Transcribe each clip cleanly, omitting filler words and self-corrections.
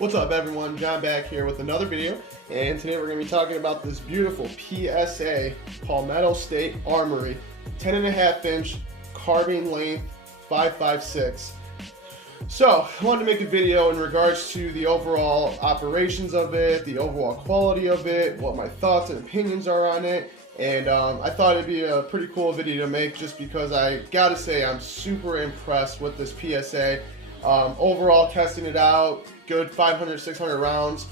What's up everyone, John back here with another video, and today we're going to be talking about this beautiful PSA Palmetto State Armory 10.5 inch carbine length 5.56. So I wanted to make a video in regards to the overall operations of it, the overall quality of it, what my thoughts and opinions are on it, and I thought it'd be a pretty cool video to make just because I gotta say I'm super impressed with this PSA. Overall testing it out, good 500-600 rounds.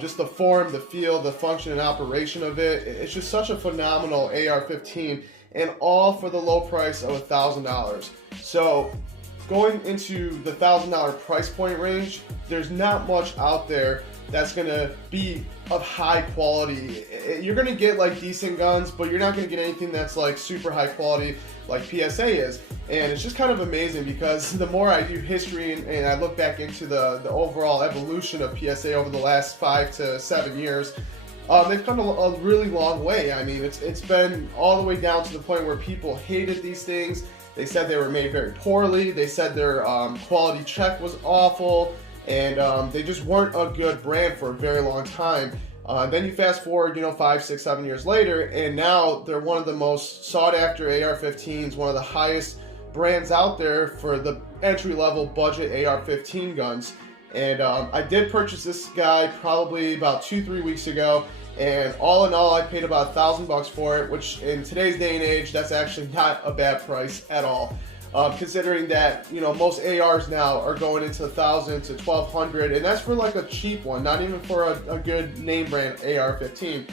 Just the form, the feel, the function and operation of it. It's just such a phenomenal AR-15, and all for the low price of $1,000. So going into the $1,000 price point range, there's not much out there that's gonna be of high quality. You're gonna get like decent guns, but you're not gonna get anything that's like super high quality like PSA is. And it's just kind of amazing because the more I do history and I look back into the overall evolution of PSA over the last 5 to 7 years, they've come a really long way. I mean, it's been all the way down to the point where people hated these things. They said they were made very poorly. They said their quality check was awful, and they just weren't a good brand for a very long time. Then you fast forward, 5, 6, 7 years later, and now they're one of the most sought after AR-15s, one of the highest brands out there for the entry-level budget AR-15 guns. And I did purchase this guy probably about 2-3 weeks ago, and all in all I paid about $1,000 for it, which in today's day and age that's actually not a bad price at all. Considering that most ARs now are going into $1,000 to $1,200, and that's for like a cheap one, not even for a good name brand AR-15.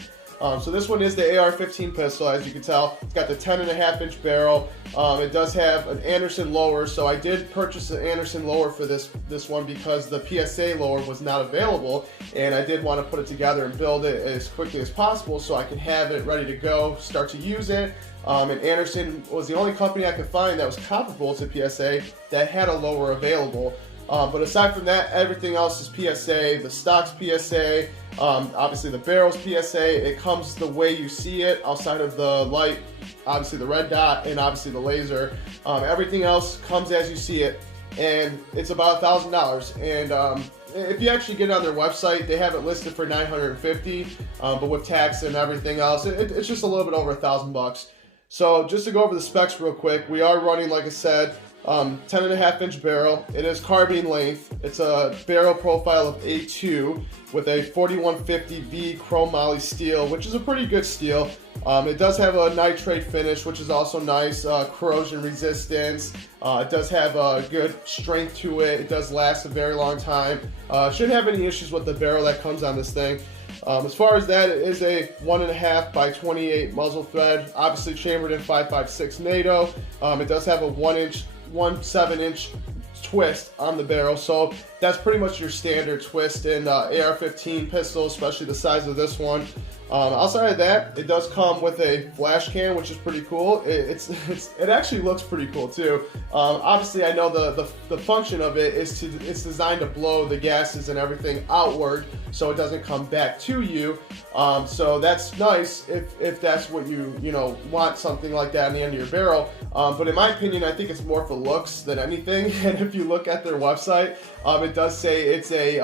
So this one is the AR-15 pistol, as you can tell. It's got the 10.5 inch barrel. It does have an Anderson lower, so I did purchase an Anderson lower for this one because the PSA lower was not available, and I did want to put it together and build it as quickly as possible so I could have it ready to go, start to use it. And Anderson was the only company I could find that was comparable to PSA that had a lower available. But aside from that, everything else is PSA. The stock's PSA, obviously the barrel's PSA. It comes the way you see it, outside of the light, obviously the red dot, and obviously the laser. Everything else comes as you see it, and it's about $1,000. And if you actually get it on their website, they have it listed for $950, but with tax and everything else, it's just a little bit over $1,000. So just to go over the specs real quick, we are running, like I said, 10.5 inch barrel. It is carbine length. It's a barrel profile of A2 with a 4150V chrome moly steel, which is a pretty good steel. It does have a nitrate finish, which is also nice. Corrosion resistance. It does have a good strength to it. It does last a very long time. Shouldn't have any issues with the barrel that comes on this thing. As far as that, it is a 1.5 by 28 muzzle thread, obviously chambered in 5.56 NATO. It does have a 1.7 inch twist on the barrel, so that's pretty much your standard twist in AR-15 pistol, especially the size of this one. Outside of that, it does come with a flash can, which is pretty cool. It actually looks pretty cool too. Obviously, I know the function of it is it's designed to blow the gases and everything outward, so it doesn't come back to you. So that's nice if that's what you want, something like that on the end of your barrel. But in my opinion, I think it's more for looks than anything. And if you look at their website, it does say it's a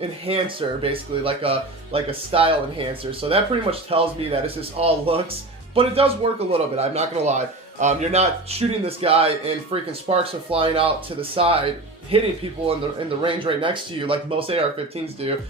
enhancer, basically like a style enhancer. So that pretty much tells me that it's just all looks, but it does work a little bit, I'm not gonna lie. You're not shooting this guy and freaking sparks are flying out to the side, hitting people in the range right next to you like most AR-15s do.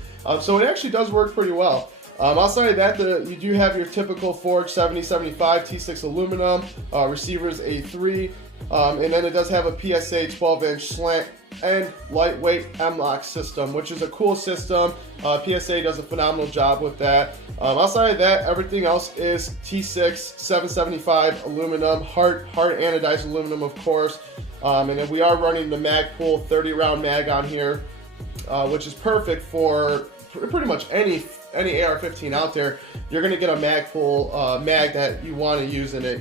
So it actually does work pretty well. Outside of that, you do have your typical Forge 7075 T6 aluminum, receivers A3, and then it does have a PSA 12-inch slant and lightweight M-LOK system, which is a cool system. PSA does a phenomenal job with that. Outside of that, everything else is T6 775 aluminum, hard anodized aluminum, of course. And then we are running the Magpul 30-round mag on here, which is perfect for pretty much any AR-15 out there. You're gonna get a Magpul mag that you want to use in it.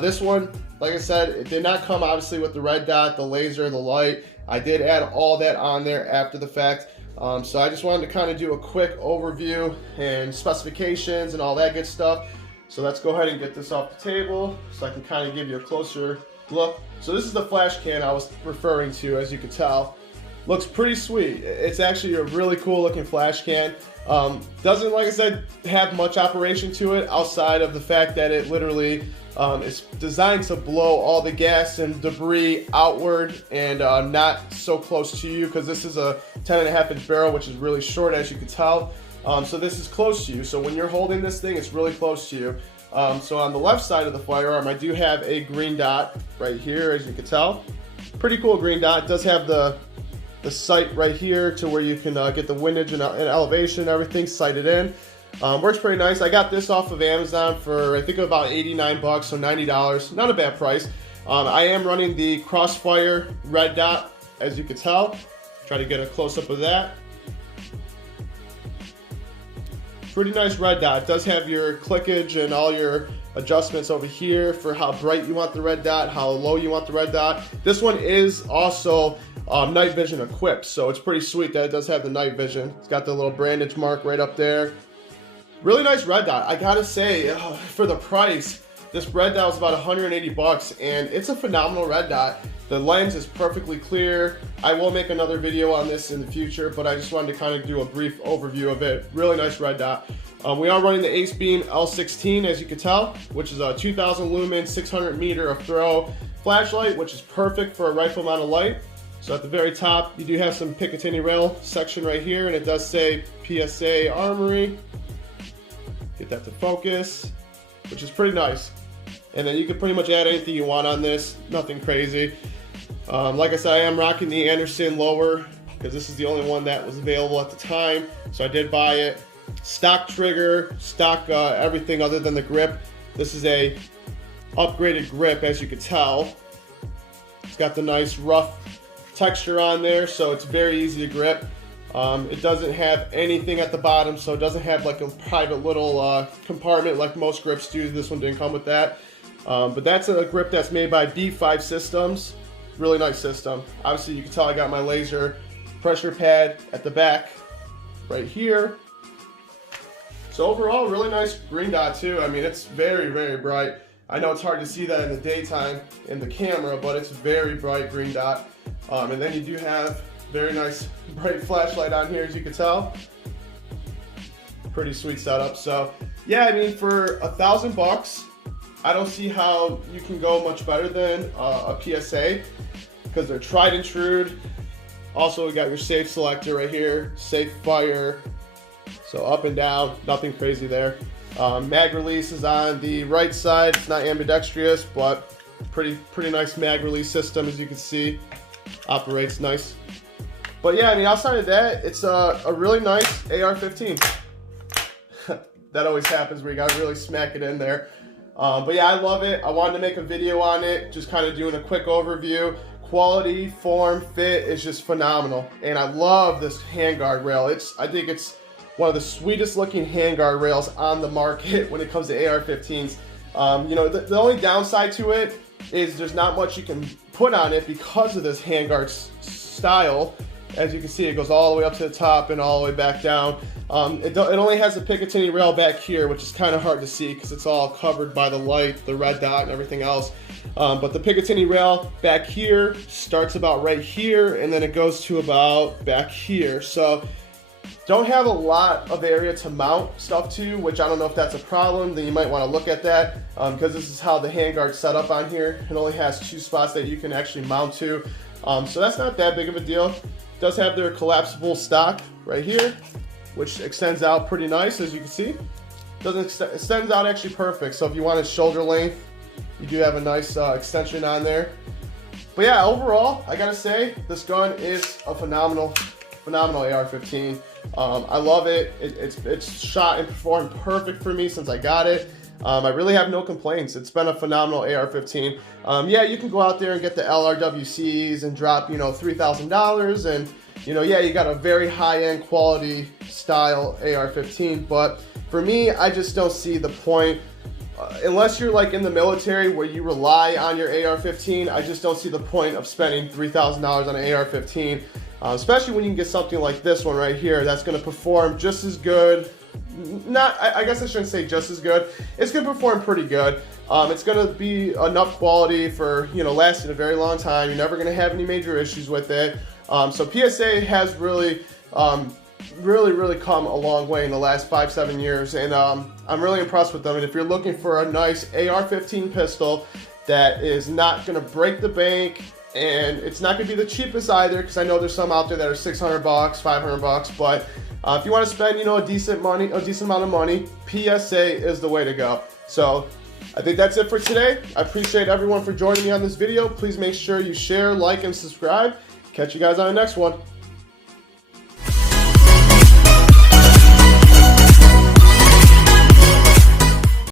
This one, like I said, it did not come obviously with the red dot, the laser, the light. I did add all that on there after the fact. So I just wanted to kind of do a quick overview and specifications and all that good stuff. So let's go ahead and get this off the table so I can kind of give you a closer look. So this is the flash can I was referring to, as you can tell. looks pretty sweet. It's actually a really cool looking flash can. Doesn't, like I said, have much operation to it outside of the fact that it literally is designed to blow all the gas and debris outward and not so close to you, because this is a 10.5-inch barrel, which is really short, as you can tell. So this is close to you. So when you're holding this thing, it's really close to you. So on the left side of the firearm, I do have a green dot right here, as you can tell. Pretty cool green dot. It does have the sight right here to where you can get the windage and elevation and everything sighted in. Works pretty nice. I got this off of Amazon for I think about 89 bucks, so $90. Not a bad price. I am running the Crossfire red dot, as you can tell. Try to get a close-up of that. Pretty nice red dot. It does have your clickage and all your adjustments over here for how bright you want the red dot, how low you want the red dot. This one is also night vision equipped, so it's pretty sweet that it does have the night vision. It's got the little brandage mark right up there. Really nice red dot. I gotta say, for the price, this red dot was about 180 bucks, and it's a phenomenal red dot. The lens is perfectly clear. I will make another video on this in the future, but I just wanted to kind of do a brief overview of it. Really nice red dot. We are running the Ace Beam L16, as you can tell, which is a 2000 lumen, 600 meter of throw flashlight, which is perfect for a rifle mounted light. So at the very top, you do have some Picatinny rail section right here, and it does say PSA Armory. Get that to focus, which is pretty nice. And then you can pretty much add anything you want on this, nothing crazy. Like I said, I am rocking the Anderson lower because this is the only one that was available at the time, so I did buy it. Stock trigger, stock everything other than the grip. This is a upgraded grip, as you can tell. It's got the nice rough texture on there, so it's very easy to grip. It doesn't have anything at the bottom, so it doesn't have like a private little compartment like most grips do. This one didn't come with that. But that's a grip that's made by B5 Systems. Really nice system. Obviously, you can tell I got my laser pressure pad at the back right here. So overall, really nice green dot too. I mean, it's very, very bright. I know it's hard to see that in the daytime in the camera, but it's very bright green dot. And then you do have very nice bright flashlight on here, as you can tell. Pretty sweet setup. So yeah, I mean, for $1,000 I don't see how you can go much better than a PSA, because they're tried and true. Also, we got your safe selector right here, safe fire, so up and down, nothing crazy there. Mag release is on the right side. It's not ambidextrous, but pretty nice mag release system, as you can see. Operates nice. But yeah, I mean, outside of that, it's a really nice AR-15. That always happens where you gotta really smack it in there. But yeah, I love it. I wanted to make a video on it, just kind of doing a quick overview. Quality, form, fit is just phenomenal. And I love this handguard rail. I think it's one of the sweetest looking handguard rails on the market when it comes to AR-15s. You know, the only downside to it is there's not much you can put on it because of this handguard style. As you can see, it goes all the way up to the top and all the way back down. It only has a Picatinny rail back here, which is kind of hard to see because it's all covered by the light, the red dot, and everything else. But the Picatinny rail back here starts about right here, and then it goes to about back here. So don't have a lot of area to mount stuff to, which I don't know if that's a problem. Then you might want to look at that, because this is how the handguard's set up on here. It only has 2 spots that you can actually mount to. So that's not that big of a deal. It does have their collapsible stock right here, which extends out pretty nice, as you can see. It extends out actually perfect. So if you want a shoulder length, you do have a nice extension on there. But yeah, overall, I gotta say, this gun is a phenomenal AR-15. I love it. It's shot and performed perfect for me since I got it. I really have no complaints. It's been a phenomenal AR-15. Yeah, you can go out there and get the LRWCs and drop, you know, $3,000, and you know, yeah, you got a very high-end quality style AR-15. But for me, I just don't see the point. Unless you're like in the military where you rely on your AR-15, I just don't see the point of spending $3,000 on an AR-15. Especially when you can get something like this one right here that's going to perform just as good, not, I guess I shouldn't say just as good. It's going to perform pretty good. It's going to be enough quality for, you know, lasting a very long time. You're never going to have any major issues with it. So PSA has really come a long way in the last 5-7 years, and I'm really impressed with them. And if you're looking for a nice AR-15 pistol that is not going to break the bank, and it's not going to be the cheapest either, because I know there's some out there that are $600, $500, but if you want to spend, you know, a decent amount of money, PSA is the way to go. So I think that's it for today. I appreciate everyone for joining me on this video. Please make sure you share, like, and subscribe. Catch you guys on the next one.